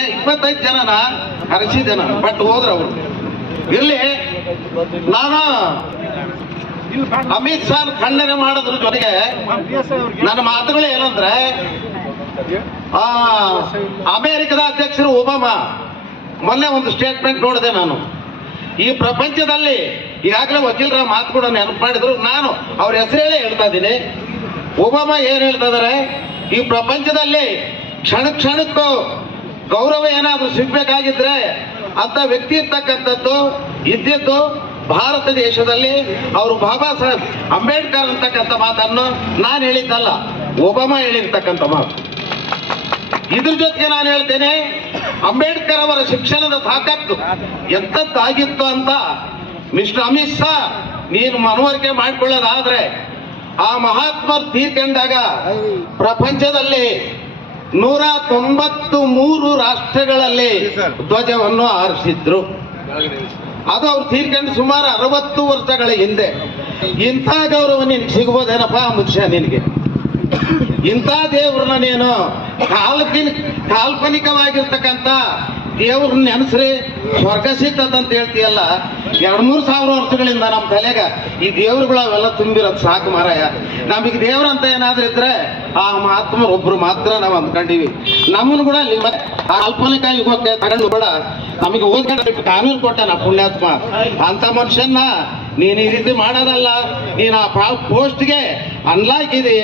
25 ಜನನ ಹರಿಸಿದೆ ನಾನು, ಬಟ್ ಹೋದ್ರ ಅವರು ಇಲ್ಲಿ. ನಾನು ಅಮಿತ್ ಶಾ ಖಂಡನೆ ಮಾಡೋದ್ರ ಜೊತೆಗೆ ನನ್ನ ಮಾತುಗಳು ಏನಂದ್ರೆ, ಅಮೆರಿಕದ ಅಧ್ಯಕ್ಷರು ಒಬಾಮಾ ಮೊನ್ನೆ ಒಂದು ಸ್ಟೇಟ್ಮೆಂಟ್ ನೋಡಿದೆ ನಾನು. ಈ ಪ್ರಪಂಚದಲ್ಲಿ ಈಗಾಗಲೇ ವಕೀಲರ ಮಾತು ಕೂಡ ನೆನಪು ಮಾಡಿದ್ರು, ನಾನು ಅವ್ರ ಹೆಸರೇಳೇ ಹೇಳ್ತಾ ಇದ್ದೀನಿ. ಒಬಾಮಾ ಏನ್ ಹೇಳ್ತಾ ಇದಾರೆ, ಈ ಪ್ರಪಂಚದಲ್ಲಿ ಕ್ಷಣ ಕ್ಷಣಕ್ಕೂ ಗೌರವ ಏನಾದ್ರೂ ಸಿಗ್ಬೇಕಾಗಿದ್ರೆ ಅಂತ ವ್ಯಕ್ತಿ ಇರ್ತಕ್ಕಂಥದ್ದು ಇದ್ದಿದ್ದು ಭಾರತ ದೇಶದಲ್ಲಿ ಅವರು ಬಾಬಾ ಸಾಹೇಬ್ ಅಂಬೇಡ್ಕರ್ ಅಂತಕ್ಕಂಥ ಮಾತನ್ನು ನಾನು ಹೇಳಿದ್ದಲ್ಲ, ಒಬಾಮಾ ಹೇಳಿರ್ತಕ್ಕಂಥ ಮಾತು. ಇದ್ರ ಜೊತೆಗೆ ನಾನು ಹೇಳ್ತೇನೆ, ಅಂಬೇಡ್ಕರ್ ಅವರ ಶಿಕ್ಷಣದ ತಾಕತ್ತು ಎಂತದ್ದಾಗಿತ್ತು ಅಂತ ಮಿಸ್ಟರ್ ಅಮಿತ್ ಶಾ ನೀನು ಮನವರಿಕೆ ಮಾಡಿಕೊಳ್ಳೋದಾದ್ರೆ, ಆ ಮಹಾತ್ಮರು ತೀರ್ಕೊಂಡಾಗ ಪ್ರಪಂಚದಲ್ಲಿ 193 ರಾಷ್ಟ್ರಗಳಲ್ಲಿ ಧ್ವಜವನ್ನು ಹಾರಿಸಿದ್ರು. ಅದು ಅವ್ರು ತೀರ್ಕೊಂಡು ಸುಮಾರು 60 ವರ್ಷಗಳ ಹಿಂದೆ. ಇಂಥ ಗೌರವ ನಿನ್ಗೆ ಸಿಗ್ಬೋದೇನಪ್ಪ ಅಮಿತ್ ಶಾ? ನಿನಗೆ ಇಂಥ ದೇವ್ರನ್ನ ನೀನು ಕಾಲ್ಪನಿಕವಾಗಿರ್ತಕ್ಕಂಥ ದೇವ್ರನ್ನ ನೆನೆಸ್ರಿ ಸ್ವರ್ಗ ಸಿಗ್ತದಂತ ಹೇಳ್ತೀಯಲ್ಲ. 2-3 ಸಾವಿರ ವರ್ಷಗಳಿಂದ ನಮ್ಮ ತಲೆಗ ಈ ದೇವ್ರುಗಳು ಅವೆಲ್ಲ ತುಂಬಿರೋದು ಸಾಕು ಮಾರಾಯ. ನಮಗೆ ದೇವ್ರಂತ ಏನಾದ್ರೂ ಇದ್ರೆ ಆ ಮಹಾತ್ಮರು ಒಬ್ರು ಮಾತ್ರ ನಾವು ಅಂದ್ಕೊಂಡಿವಿ. ನಮ್ಮನ್ನು ಕೂಡ ಕಾಲ್ಪನಿಕ ಯುಗಕ್ಕೆ ತಗೊಂಡು ಬೇಡ, ನಮಗೆ ಓದ್ಕೊಂಡು ಕಾನೂನು ಕೊಟ್ಟಾನ ಪುಣ್ಯಾತ್ಮ. ಅಂತ ಮನುಷ್ಯನ್ನ ನೀನು ಈ ರೀತಿ ಮಾಡೋದಲ್ಲ. ನೀನು ಆ ಪೋಸ್ಟ್ಗೆ ಅನ್ಲಾಕ್ ಇದೆ,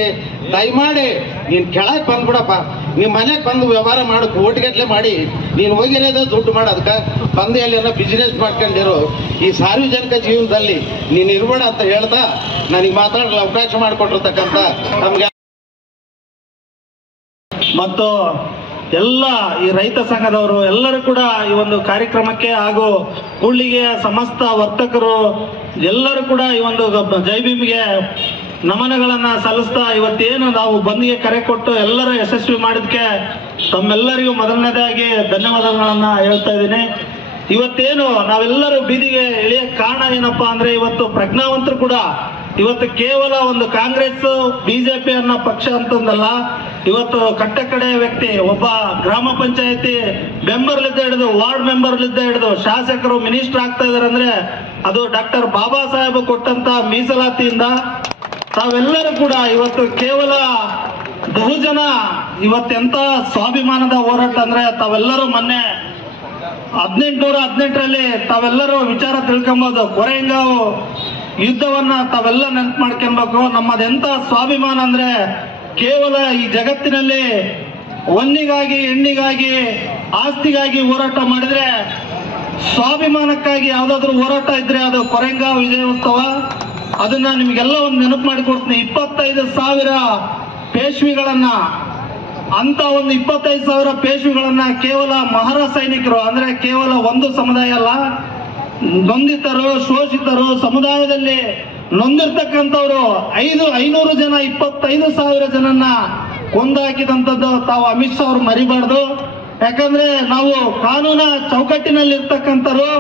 ದಯಮಾಡಿ ನೀನ್ ಕೆಳಗೆ ಬಂದ್ಬಿಡಪ್ಪ. ನಿಮ್ಮ ಮನೆಗೆ ಬಂದು ವ್ಯವಹಾರ ಮಾಡು, ಕೋಟಿಗಟ್ಲೆ ಮಾಡಿ ನೀನು ಹೋಗಿರೋದೇ ದುಡ್ಡು ಮಾಡೋದಕ್ಕೆ ಬಂದು ಎಲ್ಲ ಬಿಸ್ನೆಸ್ ಮಾಡ್ಕೊಂಡಿರೋ ಈ ಸಾರ್ವಜನಿಕ ಜೀವನದಲ್ಲಿ ನೀನು ಇರ್ಬೇಡ ಅಂತ ಹೇಳ್ತಾ ನನಗೆ ಮಾತಾಡಲು ಅವಕಾಶ ಮಾಡಿಕೊಟ್ಟಿರ್ತಕ್ಕಂಥ ನಮ್ಗೆ ಮತ್ತು ಎಲ್ಲ ಈ ರೈತ ಸಂಘದವರು ಎಲ್ಲರೂ ಕೂಡ ಈ ಒಂದು ಕಾರ್ಯಕ್ರಮಕ್ಕೆ ಹಾಗೂ ಕೂಡ್ಲಿಗೆಯ ಸಮಸ್ತ ವರ್ತಕರು ಎಲ್ಲರೂ ಕೂಡ ಈ ಒಂದು ಜೈ ಭೀಮ್ಗೆ ನಮನಗಳನ್ನ ಸಲ್ಲಿಸ್ತಾ, ಇವತ್ತೇನು ನಾವು ಬಂದಿಗೆ ಕರೆ ಕೊಟ್ಟು ಎಲ್ಲರೂ ಯಶಸ್ವಿ ಮಾಡಿದ್ಕೆ ತಮ್ಮೆಲ್ಲರಿಗೂ ಮೊದಲನೇದಾಗಿ ಧನ್ಯವಾದಗಳನ್ನ ಹೇಳ್ತಾ ಇದ್ದೀನಿ. ಇವತ್ತೇನು ನಾವೆಲ್ಲರೂ ಬೀದಿಗೆ ಇಳಿಯ ಕಾರಣ ಏನಪ್ಪಾ ಅಂದ್ರೆ, ಇವತ್ತು ಪ್ರಜ್ಞಾವಂತರು ಕೂಡ ಇವತ್ತು ಕೇವಲ ಒಂದು ಕಾಂಗ್ರೆಸ್ ಬಿಜೆಪಿ ಅನ್ನೋ ಪಕ್ಷ ಅಂತಂದಲ್ಲ, ಇವತ್ತು ಕಟ್ಟ ಕಡೆ ವ್ಯಕ್ತಿ ಒಬ್ಬ ಗ್ರಾಮ ಪಂಚಾಯತಿ ಮೆಂಬರ್ಲಿದ್ದ ಹಿಡಿದು ವಾರ್ಡ್ ಮೆಂಬರ್ಲಿದ್ದ ಹಿಡಿದು ಶಾಸಕರು ಮಿನಿಸ್ಟರ್ ಆಗ್ತಾ ಇದಾರೆ ಅಂದ್ರೆ ಅದು ಡಾಕ್ಟರ್ ಬಾಬಾ ಸಾಹೇಬ್ ಕೊಟ್ಟಂತ ಮೀಸಲಾತಿಯಿಂದ. ತಾವೆಲ್ಲರೂ ಕೂಡ ಇವತ್ತು ಕೇವಲ ಬಹುಜನ ಇವತ್ತೆಂತ ಸ್ವಾಭಿಮಾನದ ಹೋರಾಟ ಅಂದ್ರೆ, ತಾವೆಲ್ಲರೂ ಮೊನ್ನೆ 1818ರಲ್ಲಿ ತಾವೆಲ್ಲರೂ ವಿಚಾರ ತಿಳ್ಕೊಂಬೋದು. ಕೊರೆಂಗಾವ್ ಯುದ್ಧವನ್ನ ತಾವೆಲ್ಲ ನೆನಪು ಮಾಡ್ಕೊಬೇಕು. ನಮ್ಮದೆಂತ ಸ್ವಾಭಿಮಾನ ಅಂದ್ರೆ, ಕೇವಲ ಈ ಜಗತ್ತಿನಲ್ಲಿ ಹೊನ್ನಿಗಾಗಿ ಹೆಣ್ಣಿಗಾಗಿ ಆಸ್ತಿಗಾಗಿ ಹೋರಾಟ ಮಾಡಿದ್ರೆ, ಸ್ವಾಭಿಮಾನಕ್ಕಾಗಿ ಯಾವ್ದಾದ್ರು ಹೋರಾಟ ಇದ್ರೆ ಅದು ಕೊರೆಂಗಾವ್ ವಿಜಯೋತ್ಸವ. ಅದನ್ನ ನಿಮ್ಗೆಲ್ಲ ಒಂದು ನೆನಪು ಮಾಡಿಕೊಡ್ತೀನಿ. 25,000 ಪೇಶ್ವಿಗಳನ್ನ, ಅಂತ ಒಂದು 25,000 ಪೇಶ್ವಿಗಳನ್ನ ಕೇವಲ ಮಹಾರ ಸೈನಿಕರು ಅಂದ್ರೆ ಕೇವಲ ಒಂದು ಸಮುದಾಯ ಅಲ್ಲ, ನೊಂದಿತರು ಶೋಷಿತರು ಸಮುದಾಯದಲ್ಲಿ ನೊಂದಿರ್ತಕ್ಕಂಥವ್ರು 500 ಜನ 25,000 ಜನನ್ನ ಕೊಂದಾಕಿದಂಥದ್ದು ತಾವು ಅಮಿತ್ ಶಾ ಅವ್ರು ಮರಿಬಾರ್ದು. ಯಾಕಂದ್ರೆ ನಾವು ಕಾನೂನ ಚೌಕಟ್ಟಿನಲ್ಲಿ ಇರ್ತಕ್ಕಂಥವ್ರು,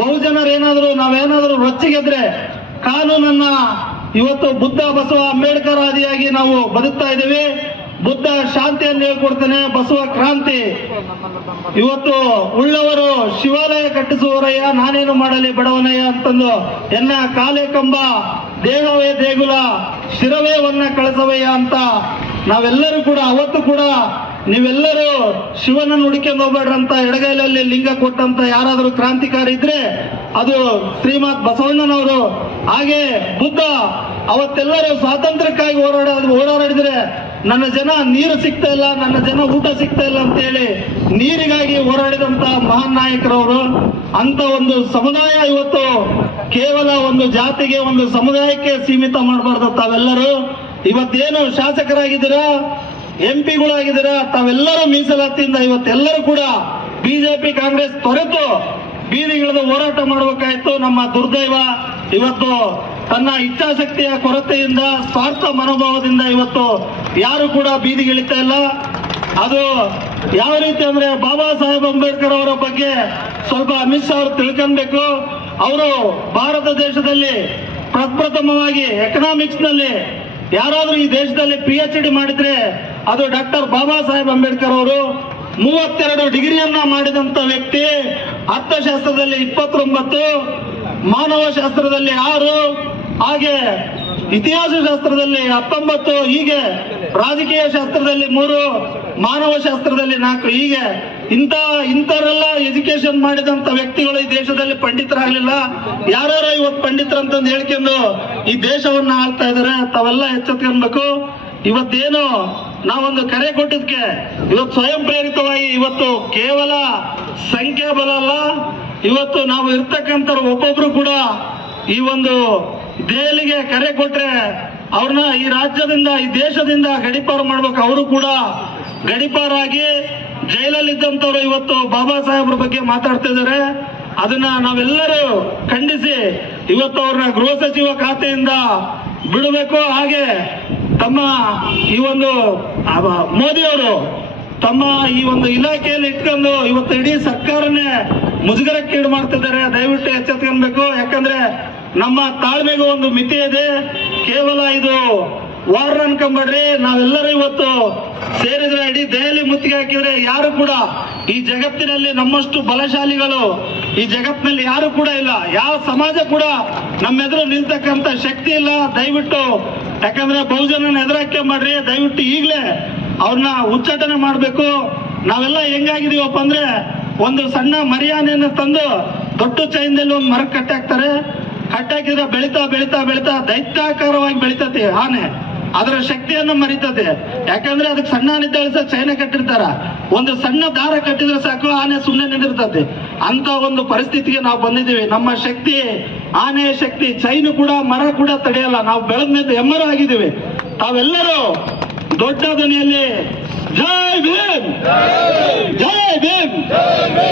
ಬಹುಜನರು ನಾವೇನಾದ್ರೂ ರೊಚ್ಚಿಗೆದ್ರೆ ಕಾನೂನನ್ನ ಇವತ್ತು ಬುದ್ಧ ಬಸವ ಅಂಬೇಡ್ಕರ್ ಆದಿಯಾಗಿ ನಾವು ಬದುಕ್ತಾ ಇದ್ದೀವಿ. ಬುದ್ಧ ಶಾಂತಿಯನ್ನು ಹೇಳ್ಕೊಡ್ತಾನೆ, ಬಸವ ಕ್ರಾಂತಿ. ಇವತ್ತು ಉಳ್ಳವರು ಶಿವಾಲಯ ಕಟ್ಟಿಸುವವರಯ್ಯ, ನಾನೇನು ಮಾಡಲಿ ಬಡವನಯ್ಯ ಅಂತಂದು ಎನ್ನ ಕಾಲೇ ಕಂಬ ದೇಹವೇ ದೇಗುಲ ಶಿರವೇ ವನ್ನ ಕಳಸವಯ್ಯ ಅಂತ ನಾವೆಲ್ಲರೂ ಕೂಡ ಅವತ್ತು ಕೂಡ ನೀವೆಲ್ಲರೂ ಶಿವನನ್ನು ಹುಡುಕೊಂಡು ಹೋಗ್ಬೇಡ್ರಂತ ಎಡಗೈಲಲ್ಲಿ ಲಿಂಗ ಕೊಟ್ಟಂತ ಯಾರಾದರೂ ಕ್ರಾಂತಿಕಾರಿ ಇದ್ರೆ ಅದು ಶ್ರೀಮತ್ ಬಸವಣ್ಣನವರು. ಹಾಗೆ ಬುದ್ಧ ಅವತ್ತೆಲ್ಲರೂ ಸ್ವಾತಂತ್ರ್ಯಕ್ಕಾಗಿ ಓಡಾಡಿದ್ರೆ ನನ್ನ ಜನ ನೀರು ಸಿಗ್ತಾ ಇಲ್ಲ, ನನ್ನ ಜನ ಊಟ ಸಿಗ್ತಾ ಇಲ್ಲ ಅಂತ ಹೇಳಿ ನೀರಿಗಾಗಿ ಹೋರಾಡಿದಂತ ಮಹಾನ್ ನಾಯಕರವರು. ಅಂತ ಒಂದು ಸಮುದಾಯ ಇವತ್ತು ಕೇವಲ ಒಂದು ಜಾತಿಗೆ ಒಂದು ಸಮುದಾಯಕ್ಕೆ ಸೀಮಿತ ಮಾಡಬಾರ್ದು. ತಾವೆಲ್ಲರೂ ಇವತ್ತೇನು ಶಾಸಕರಾಗಿದ್ದೀರಾ, MP ಗಳಾಗಿದ್ದೀರಾ, ತಾವೆಲ್ಲರೂ ಮೀಸಲಾತಿಯಿಂದ ಇವತ್ತೆಲ್ಲರೂ ಕೂಡ ಬಿಜೆಪಿ ಕಾಂಗ್ರೆಸ್ ತೊರೆತು ಬೀದಿಗಿಳಿದು ಹೋರಾಟ ಮಾಡಬೇಕಾಯ್ತು. ನಮ್ಮ ದುರ್ದೈವ ಇವತ್ತು ತನ್ನ ಇಚ್ಛಾಶಕ್ತಿಯ ಕೊರತೆಯಿಂದ ಸ್ವಾರ್ಥ ಮನೋಭಾವದಿಂದ ಇವತ್ತು ಯಾರು ಕೂಡ ಬೀದಿಗಿಳಿತಾ ಇಲ್ಲ. ಅದು ಯಾವ ರೀತಿ ಅಂದ್ರೆ, ಬಾಬಾ ಸಾಹೇಬ್ ಅಂಬೇಡ್ಕರ್ ಅವರ ಬಗ್ಗೆ ಸ್ವಲ್ಪ ಅಮಿತ್ ಶಾ ಅವರು ತಿಳ್ಕೊಬೇಕು. ಅವರು ಭಾರತ ದೇಶದಲ್ಲಿ ಪ್ರಪ್ರಥಮವಾಗಿ ಎಕನಾಮಿಕ್ಸ್ ನಲ್ಲಿ ಯಾರಾದ್ರೂ ಈ ದೇಶದಲ್ಲಿ PhD ಮಾಡಿದ್ರೆ ಅದು ಡಾಕ್ಟರ್ ಬಾಬಾ ಸಾಹೇಬ್ ಅಂಬೇಡ್ಕರ್ ಅವರು. 32 ಡಿಗ್ರಿಯನ್ನ ಮಾಡಿದಂತ ವ್ಯಕ್ತಿ, ಅರ್ಥಶಾಸ್ತ್ರದಲ್ಲಿ 29, ಮಾನವ ಶಾಸ್ತ್ರದಲ್ಲಿ 6, ಹಾಗೆ ಇತಿಹಾಸ ಶಾಸ್ತ್ರದಲ್ಲಿ 19, ಹೀಗೆ ರಾಜಕೀಯ ಶಾಸ್ತ್ರದಲ್ಲಿ 3, ಮಾನವ ಶಾಸ್ತ್ರದಲ್ಲಿ 4, ಹೀಗೆ ಇಂಥವರೆಲ್ಲ ಎಜುಕೇಶನ್ ಮಾಡಿದಂತ ವ್ಯಕ್ತಿಗಳು ಈ ದೇಶದಲ್ಲಿ ಪಂಡಿತರಾಗ್ಲಿಲ್ಲ. ಯಾರ್ಯಾರೋ ಇವತ್ತು ಪಂಡಿತರಂತಂದು ಹೇಳ್ಕೊಂಡು ಈ ದೇಶವನ್ನ ಆಳ್ತಾ ಇದಾರೆ. ತಾವೆಲ್ಲ ಎಚ್ಚೆತ್ಕೊಳ್ಬೇಕು. ಇವತ್ತೇನು ನಾವೊಂದು ಕರೆ ಕೊಟ್ಟಿದ್ಕೆ ಇವತ್ತು ಸ್ವಯಂ ಪ್ರೇರಿತವಾಗಿ ಇವತ್ತು ಕೇವಲ ಸಂಖ್ಯಾಬಲ ಅಲ್ಲ, ಇವತ್ತು ನಾವು ಇರ್ತಕ್ಕಂಥ ಒಬ್ಬೊಬ್ರು ಕೂಡ ಈ ಒಂದು ದೆಹಲಿಗೆ ಕರೆ ಕೊಟ್ರೆ ಅವ್ರನ್ನ ಈ ರಾಜ್ಯದಿಂದ ಈ ದೇಶದಿಂದ ಗಡೀಪಾರು ಮಾಡ್ಬೇಕು. ಅವರು ಕೂಡ ಗಡೀಪಾರಾಗಿ ಜೈಲಲ್ಲಿದ್ದಂಥವ್ರು ಇವತ್ತು ಬಾಬಾ ಸಾಹೇಬ್ರ ಬಗ್ಗೆ ಮಾತಾಡ್ತಾ ಇದ್ದಾರೆ. ಅದನ್ನ ನಾವೆಲ್ಲರೂ ಖಂಡಿಸಿ ಇವತ್ತು ಅವ್ರನ್ನ ಗೃಹ ಸಚಿವ ಖಾತೆಯಿಂದ ಬಿಡಬೇಕು. ಹಾಗೆ ತಮ್ಮ ಈ ಒಂದು ಮೋದಿ ಅವರು ತಮ್ಮ ಈ ಒಂದು ಇಲಾಖೆಯಲ್ಲಿ ಇಟ್ಕೊಂಡು ಇವತ್ತು ಇಡೀ ಸರ್ಕಾರನೇ ಮುಜುಗರಕ್ಕೀಡು ಮಾಡ್ತಿದ್ದಾರೆ. ದಯವಿಟ್ಟು ಎಚ್ಚೆತ್ಕೊಳ್ಬೇಕು. ಯಾಕಂದ್ರೆ ನಮ್ಮ ತಾಳ್ಮೆಗೂ ಒಂದು ಮಿತಿ ಇದೆ. ಕೇವಲ ಇದು ವಾರ್ ಅನ್ಕೊಂಬೇಡ್ರಿ. ನಾವೆಲ್ಲರೂ ಇವತ್ತು ಸೇರಿದ್ರೆ ಇಡೀ ದೆಹಲಿ ಮುತ್ತಿಗೆ ಹಾಕಿದ್ರೆ ಯಾರು ಕೂಡ ಈ ಜಗತ್ತಿನಲ್ಲಿ ನಮ್ಮಷ್ಟು ಬಲಶಾಲಿಗಳು ಈ ಜಗತ್ತಿನಲ್ಲಿ ಯಾರು ಕೂಡ ಇಲ್ಲ. ಯಾವ ಸಮಾಜ ಕೂಡ ನಮ್ಮ ಎದುರು ನಿಲ್ತಕ್ಕಂತ ಶಕ್ತಿ ಇಲ್ಲ. ದಯವಿಟ್ಟು, ಯಾಕಂದ್ರೆ ಬಹುಜನ ಎದುರಾಕ್ಕೊಂಬೇಡ್ರಿ. ದಯವಿಟ್ಟು ಈಗಲೇ ಅವ್ರನ್ನ ಉಚ್ಚಾಟನೆ ಮಾಡಬೇಕು. ನಾವೆಲ್ಲ ಹೆಂಗಾಗಿದೀವಪ್ಪ ಅಂದ್ರೆ, ಒಂದು ಸಣ್ಣ ಮರಿಯಾನೆಯನ್ನು ತಂದು ದೊಡ್ಡ ಚೈನ್ದಲ್ಲಿ ಒಂದು ಮರ ಕಟ್ಟಾಕ್ತಾರೆ. ಕಟ್ಟಾಕಿದ್ರೆ ಬೆಳಿತಾ ಬೆಳಿತಾ ಬೆಳಿತಾ ದೈತ್ಯಾಕಾರವಾಗಿ ಬೆಳಿತತಿ ಆನೆ. ಅದರ ಶಕ್ತಿಯನ್ನು ಮರಿತದೆ. ಯಾಕಂದ್ರೆ ಅದಕ್ಕೆ ಸಣ್ಣ ನಿದ್ದಳಿಸ ಚೈನ ಕಟ್ಟಿರ್ತಾರ. ಒಂದು ಸಣ್ಣ ದಾರ ಕಟ್ಟಿದ್ರೆ ಸಾಕು, ಆನೆ ಸುಮ್ಮನೆ ನಿಂದಿರ್ತದೆ. ಅಂತ ಒಂದು ಪರಿಸ್ಥಿತಿಗೆ ನಾವು ಬಂದಿದ್ದೀವಿ. ನಮ್ಮ ಶಕ್ತಿ, ಆನೆಯ ಶಕ್ತಿ, ಚೈನು ಕೂಡ ಮರ ಕೂಡ ತಡೆಯಲ್ಲ. ನಾವು ಬೆಳೆದ ಎಮ್ಮರ ಆಗಿದ್ದೀವಿ. ತಾವೆಲ್ಲರೂ ದೊಡ್ಡ ಧ್ವನಿಯಲ್ಲಿ ಜೈ ಭೀಮ್, ಜೈ ಭೀಮ್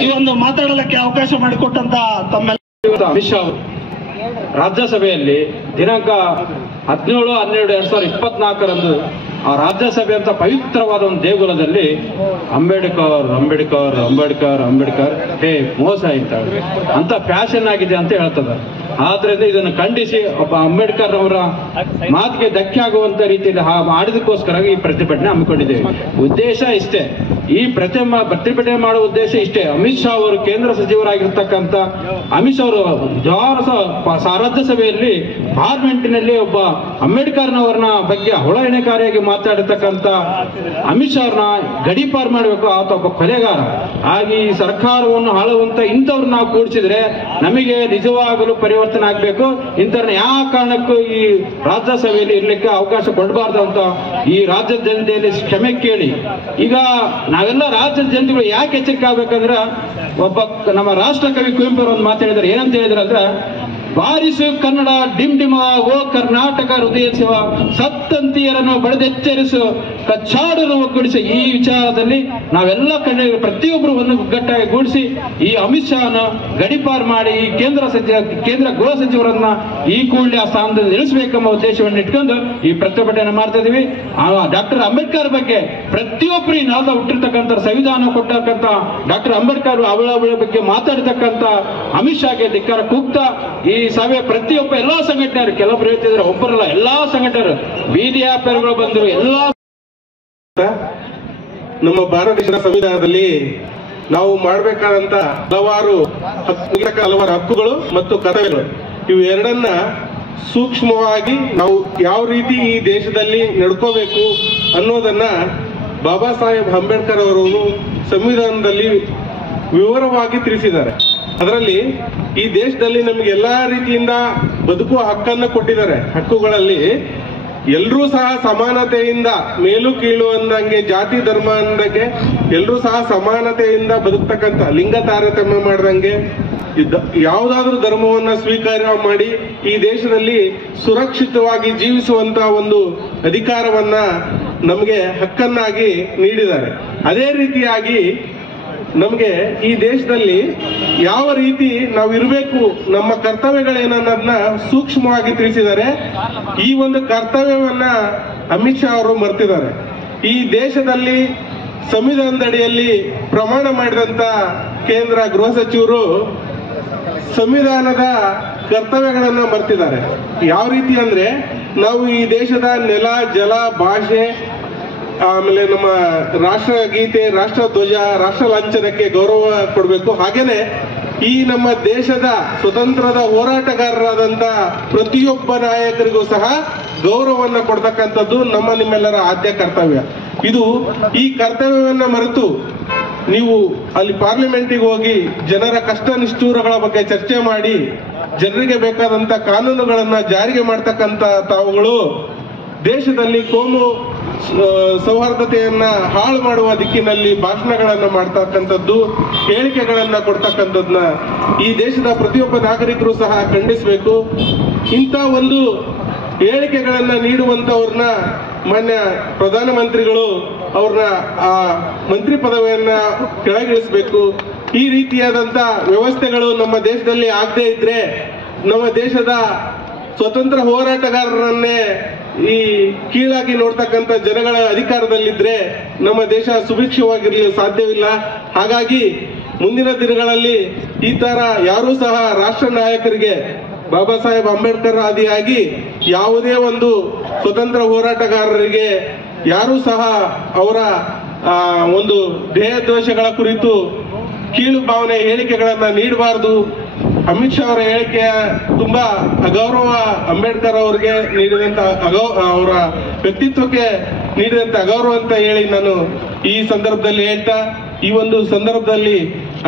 ಈ ಒಂದು ಮಾತಾಡಲಿಕ್ಕೆ ಅವಕಾಶ ಮಾಡಿಕೊಟ್ಟಂತ ತಮ್ಮೆಲ್ಲ ಅಮಿತ್ ಶಾ ಅವರು ರಾಜ್ಯಸಭೆಯಲ್ಲಿ ದಿನಾಂಕ 17/12/2024 ಆ ರಾಜ್ಯಸಭೆ ಅಂತ ಪವಿತ್ರವಾದ ಒಂದು ದೇಗುಲದಲ್ಲಿ ಅಂಬೇಡ್ಕರ್ ಅಂಬೇಡ್ಕರ್ ಅಂಬೇಡ್ಕರ್ ಅಂಬೇಡ್ಕರ್ ಹೇ ಮೋಸ ಅಂತ ಫ್ಯಾಷನ್ ಆಗಿದೆ ಅಂತ ಹೇಳ್ತದ. ಆದ್ರಿಂದ ಇದನ್ನು ಖಂಡಿಸಿ ಒಬ್ಬ ಅಂಬೇಡ್ಕರ್ ಅವರ ಮಾತಿಗೆ ಧಕ್ಕೆ ಆಗುವಂತ ರೀತಿಯಲ್ಲಿ ಮಾಡಿದಕ್ಕೋಸ್ಕರ ಈ ಪ್ರತಿಭಟನೆ ಹಮ್ಮಿಕೊಂಡಿದ್ದೇವೆ. ಉದ್ದೇಶ ಇಷ್ಟೇ, ಈ ಪ್ರತಿಭಟನೆ ಮಾಡುವ ಉದ್ದೇಶ ಇಷ್ಟೇ. ಅಮಿತ್ ಶಾ ಅವರು ಕೇಂದ್ರ ಸಚಿವರಾಗಿರ್ತಕ್ಕಂಥ ಅಮಿತ್ ಶಾ ಅವರು ರಾಜ್ಯಸಭೆಯಲ್ಲಿ ಪಾರ್ಲಿಮೆಂಟಿನಲ್ಲಿ ಒಬ್ಬ ಅಂಬೇಡ್ಕರ್ನವರನ್ನ ಬಗ್ಗೆ ಹೊಳಹೆಣೆಕಾರಿಯಾಗಿ ಮಾತಾಡಿರ್ತಕ್ಕಂಥ ಅಮಿತ್ ಶಾ ಅವ್ರನ್ನ ಗಡೀಪಾರು ಮಾಡಬೇಕು. ಆತ ಒಬ್ಬ ಕೊಲೆಗಾರ ಆಗಿ ಈ ಸರ್ಕಾರವನ್ನು ಆಳುವಂತ ಇಂಥವ್ರನ್ನ ನಾವು ಕೂಡಿಸಿದ್ರೆ ನಮಗೆ ನಿಜವಾಗಲೂ ಪರಿವರ್ತನೆ ಆಗ್ಬೇಕು. ಇಂಥವ್ರನ್ನ ಯಾವ ಕಾರಣಕ್ಕೂ ಈ ರಾಜ್ಯಸಭೆಯಲ್ಲಿ ಇರ್ಲಿಕ್ಕೆ ಅವಕಾಶ ಕೊಡಬಾರ್ದು ಅಂತ ಈ ರಾಜ್ಯದ ಜನತೆಯಲ್ಲಿ ಕ್ಷಮೆ ಕೇಳಿ. ಈಗ ನಾವೆಲ್ಲ ರಾಜ್ಯದ ಜನತೆಗಳು ಯಾಕೆ ಎಚ್ಚರಿಕೆ ಆಗ್ಬೇಕಂದ್ರೆ, ಒಬ್ಬ ನಮ್ಮ ರಾಷ್ಟ್ರ ಕವಿ ಕುವೆಂಪು ಅವರು ಒಂದು ಮಾತು ಹೇಳಿದ್ದಾರೆ. ಏನಂತ ಹೇಳಿದ್ರೆ ಅಂದ್ರೆ, ಬಾರಿಸು ಕನ್ನಡ ಡಿಮ್ ಡಿಮ ಓ ಕರ್ನಾಟಕ ಹೃದಯ ಶಿವ, ಸತ್ತಂತಿಯರನ್ನು ಬಡಿದೆಚ್ಚರಿಸು ಕಚ್ಚಾಡನ್ನು ಒಗ್ಗೂಡಿಸಿ. ಈ ವಿಚಾರದಲ್ಲಿ ನಾವೆಲ್ಲ ಪ್ರತಿಯೊಬ್ಬರು ಒಂದು ಒಗ್ಗಟ್ಟಾಗಿ ಗೂಡಿಸಿ ಈ ಅಮಿತ್ ಶಾನ ಗಡೀಪಾರು ಮಾಡಿ ಈ ಕೇಂದ್ರ ಗೃಹ ಸಚಿವರನ್ನ ಈ ಕೂಡಲೇ ಆ ಸ್ಥಾನದಲ್ಲಿ ನಿಲ್ಲಿಸಬೇಕೆಂಬ ಉದ್ದೇಶವನ್ನು ಇಟ್ಕೊಂಡು ಈ ಪ್ರತಿಭಟನೆ ಮಾಡ್ತಾ ಇದೀವಿ. ಡಾಕ್ಟರ್ ಅಂಬೇಡ್ಕರ್ ಬಗ್ಗೆ ಪ್ರತಿಯೊಬ್ಬರು ನಾವೆಲ್ಲ ಹುಟ್ಟಿರ್ತಕ್ಕಂಥ ಸಂವಿಧಾನ ಕೊಟ್ಟಕ್ಕಂಥ ಡಾಕ್ಟರ್ ಅಂಬೇಡ್ಕರ್ ಅವಳ ಬಗ್ಗೆ ಮಾತಾಡಿರ್ತಕ್ಕಂಥ ಅಮಿತ್ ಶಾಗೆ ಧಿಕ್ಕಾರ ಕೂಗ್ತಾ ಈ ಸಭೆ ಪ್ರತಿಯೊಬ್ಬ ಎಲ್ಲಾ ಸಂಘಟನೆಯರು, ಕೆಲವೊಬ್ರು ಹೇಳ್ತಿದ್ರೆ ಒಬ್ಬರಲ್ಲ, ಎಲ್ಲಾ ಸಂಘಟನೆಯರು, ಬೀದಿ ವ್ಯಾಪಾರಿಗಳು ಬಂದರು. ಎಲ್ಲಾ ನಮ್ಮ ಭಾರತ ದೇಶದ ಸಂವಿಧಾನದಲ್ಲಿ ನಾವು ಮಾಡಬೇಕಾದಂತ ಹಲವಾರು ಹಕ್ಕುಗಳು ಮತ್ತು ಕರ್ತವ್ಯಗಳು, ಇವು ಎರಡನ್ನ ಸೂಕ್ಷ್ಮವಾಗಿ ನಾವು ಯಾವ ರೀತಿ ಈ ದೇಶದಲ್ಲಿ ನಡ್ಕೋಬೇಕು ಅನ್ನೋದನ್ನ ಬಾಬಾ ಸಾಹೇಬ್ ಅಂಬೇಡ್ಕರ್ ಅವರು ಸಂವಿಧಾನದಲ್ಲಿ ವಿವರವಾಗಿ ತಿಳಿಸಿದ್ದಾರೆ. ಅದರಲ್ಲಿ ಈ ದೇಶದಲ್ಲಿ ನಮ್ಗೆ ಎಲ್ಲಾ ರೀತಿಯಿಂದ ಬದುಕುವ ಹಕ್ಕನ್ನು ಕೊಟ್ಟಿದ್ದಾರೆ. ಹಕ್ಕುಗಳಲ್ಲಿ ಎಲ್ಲರೂ ಸಹ ಸಮಾನತೆಯಿಂದ, ಮೇಲು ಕೀಳು ಅಂದಂಗೆ, ಜಾತಿ ಧರ್ಮ ಅಂದಂಗೆ ಎಲ್ಲರೂ ಸಹ ಸಮಾನತೆಯಿಂದ ಬದುಕ್ತಕ್ಕಂಥ, ಲಿಂಗ ತಾರತಮ್ಯ ಮಾಡ್ದಂಗೆ ಯಾವುದಾದ್ರೂ ಧರ್ಮವನ್ನ ಸ್ವೀಕಾರ ಮಾಡಿ ಈ ದೇಶದಲ್ಲಿ ಸುರಕ್ಷಿತವಾಗಿ ಜೀವಿಸುವಂತ ಒಂದು ಅಧಿಕಾರವನ್ನ ನಮಗೆ ಹಕ್ಕನ್ನಾಗಿ ನೀಡಿದ್ದಾರೆ. ಅದೇ ರೀತಿಯಾಗಿ ನಮಗೆ ಈ ದೇಶದಲ್ಲಿ ಯಾವ ರೀತಿ ನಾವು ಇರಬೇಕು, ನಮ್ಮ ಕರ್ತವ್ಯಗಳೇನನ್ನೋದನ್ನ ಸೂಕ್ಷ್ಮವಾಗಿ ತಿಳಿಸಿದ್ದಾರೆ. ಈ ಒಂದು ಕರ್ತವ್ಯವನ್ನ ಅಮಿತ್ ಶಾ ಅವರು ಮರ್ತಿದ್ದಾರೆ. ಈ ದೇಶದಲ್ಲಿ ಸಂವಿಧಾನದಡಿಯಲ್ಲಿ ಪ್ರಮಾಣ ಮಾಡಿದಂತ ಕೇಂದ್ರ ಗೃಹ ಸಚಿವರು ಸಂವಿಧಾನದ ಕರ್ತವ್ಯಗಳನ್ನ ಮರ್ತಿದ್ದಾರೆ. ಯಾವ ರೀತಿ ಅಂದ್ರೆ, ನಾವು ಈ ದೇಶದ ನೆಲ, ಜಲ, ಭಾಷೆ ಆಮೇಲೆ ನಮ್ಮ ರಾಷ್ಟ್ರಗೀತೆ, ರಾಷ್ಟ್ರಧ್ವಜ, ರಾಷ್ಟ್ರ ಲಾಂಛನಕ್ಕೆ ಗೌರವ ಕೊಡಬೇಕು. ಹಾಗೇನೆ ಈ ನಮ್ಮ ದೇಶದ ಸ್ವತಂತ್ರದ ಹೋರಾಟಗಾರರಾದಂತ ಪ್ರತಿಯೊಬ್ಬ ನಾಯಕರಿಗೂ ಸಹ ಗೌರವವನ್ನು ಕೊಡ್ತಕ್ಕಂಥದ್ದು ನಿಮ್ಮೆಲ್ಲರ ಆದ್ಯ ಕರ್ತವ್ಯ. ಇದು ಈ ಕರ್ತವ್ಯವನ್ನ ಮರೆತು ನೀವು ಅಲ್ಲಿ ಪಾರ್ಲಿಮೆಂಟಿಗೆ ಹೋಗಿ ಜನರ ಕಷ್ಟ ನಿಷ್ಠೂರಗಳ ಬಗ್ಗೆ ಚರ್ಚೆ ಮಾಡಿ ಜನರಿಗೆ ಬೇಕಾದಂತ ಕಾನೂನುಗಳನ್ನ ಜಾರಿಗೆ ಮಾಡ್ತಕ್ಕಂಥ ತಾವುಗಳು ದೇಶದಲ್ಲಿ ಕೋಮು ಸೌಹಾರ್ದತೆಯನ್ನ ಹಾಳು ಮಾಡುವ ದಿಕ್ಕಿನಲ್ಲಿ ಭಾಷಣಗಳನ್ನ ಮಾಡ್ತಕ್ಕಂಥದ್ದು, ಹೇಳಿಕೆಗಳನ್ನ ಕೊಡ್ತಕ್ಕಂಥದ್ದನ್ನ ಈ ದೇಶದ ಪ್ರತಿಯೊಬ್ಬ ನಾಗರಿಕರು ಸಹ ಖಂಡಿಸಬೇಕು. ಇಂಥ ಒಂದು ಹೇಳಿಕೆಗಳನ್ನ ನೀಡುವಂತವ್ರನ್ನ ಮಾನ್ಯ ಪ್ರಧಾನಮಂತ್ರಿಗಳು ಅವ್ರನ್ನ ಆ ಮಂತ್ರಿ ಪದವಿಯನ್ನ ಕೆಳಗಿಳಿಸಬೇಕು. ಈ ರೀತಿಯಾದಂತ ವ್ಯವಸ್ಥೆಗಳು ನಮ್ಮ ದೇಶದಲ್ಲಿ ಆಗದೆ ಇದ್ರೆ ನಮ್ಮ ದೇಶದ ಸ್ವತಂತ್ರ ಹೋರಾಟಗಾರರನ್ನೇ ಈ ಕೀಳಾಗಿ ನೋಡ್ತಕ್ಕಂಥ ಜನಗಳ ಅಧಿಕಾರದಲ್ಲಿದ್ರೆ ನಮ್ಮ ದೇಶ ಸುಭಿಕ್ಷವಾಗಿರಲು ಸಾಧ್ಯವಿಲ್ಲ. ಹಾಗಾಗಿ ಮುಂದಿನ ದಿನಗಳಲ್ಲಿ ಈ ತರ ಯಾರೂ ಸಹ ರಾಷ್ಟ್ರ ನಾಯಕರಿಗೆ ಬಾಬಾ ಸಾಹೇಬ್ ಅಂಬೇಡ್ಕರ್ ಆದಿಯಾಗಿ ಯಾವುದೇ ಒಂದು ಸ್ವತಂತ್ರ ಹೋರಾಟಗಾರರಿಗೆ ಯಾರೂ ಸಹ ಅವರ ಒಂದು ಧ್ಯೇಯದ್ವೇಷಗಳ ಕುರಿತು ಕೀಳು ಭಾವನೆ ಹೇಳಿಕೆಗಳನ್ನ ನೀಡಬಾರದು. ಅಮಿತ್ ಶಾ ಅವರ ಹೇಳಿಕೆಯ ತುಂಬಾ ಅಗೌರವ, ಅಂಬೇಡ್ಕರ್ ಅವರಿಗೆ ನೀಡಿದಂತ ಅವರ ವ್ಯಕ್ತಿತ್ವಕ್ಕೆ ನೀಡಿದಂತ ಅಗೌರವ ಅಂತ ಹೇಳಿ ನಾನು ಈ ಸಂದರ್ಭದಲ್ಲಿ ಹೇಳ್ತಾ, ಈ ಒಂದು ಸಂದರ್ಭದಲ್ಲಿ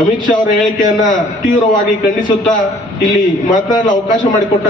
ಅಮಿತ್ ಶಾ ಅವರ ಹೇಳಿಕೆಯನ್ನ ತೀವ್ರವಾಗಿ ಖಂಡಿಸುತ್ತಾ ಇಲ್ಲಿ ಮಾತನಾಡಲು ಅವಕಾಶ ಮಾಡಿಕೊಟ್ಟ